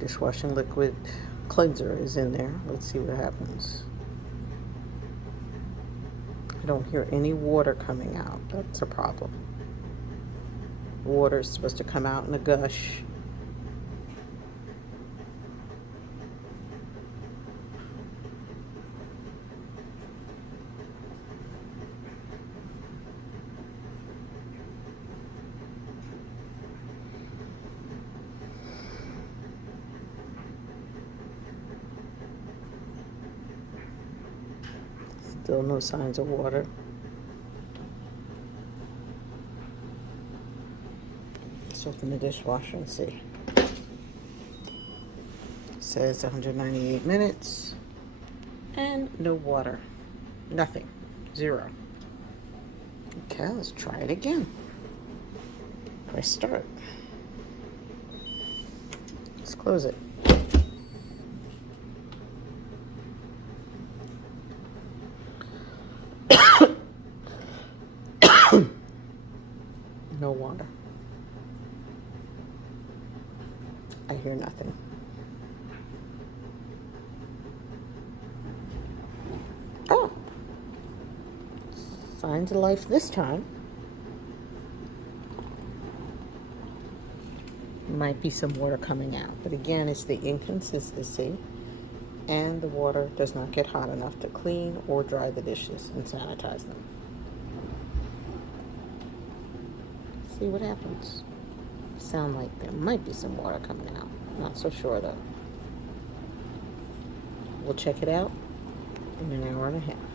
Dishwashing liquid cleanser is in there. Let's see what happens. I don't hear any water coming out. That's a problem. Water is supposed to come out in a gush. Still no signs of water. Let's open the dishwasher and see. It says 198 minutes and no water. Nothing. Zero. Okay, let's try it again. Press start. Let's close it. No water. I hear nothing. Oh, signs of life this time. Might be some water coming out, but again, it's the inconsistency, and the water does not get hot enough to clean or dry the dishes and sanitize them. See what happens. Sound like there might be some water coming out. Not so sure though. We'll check it out in an hour and a half.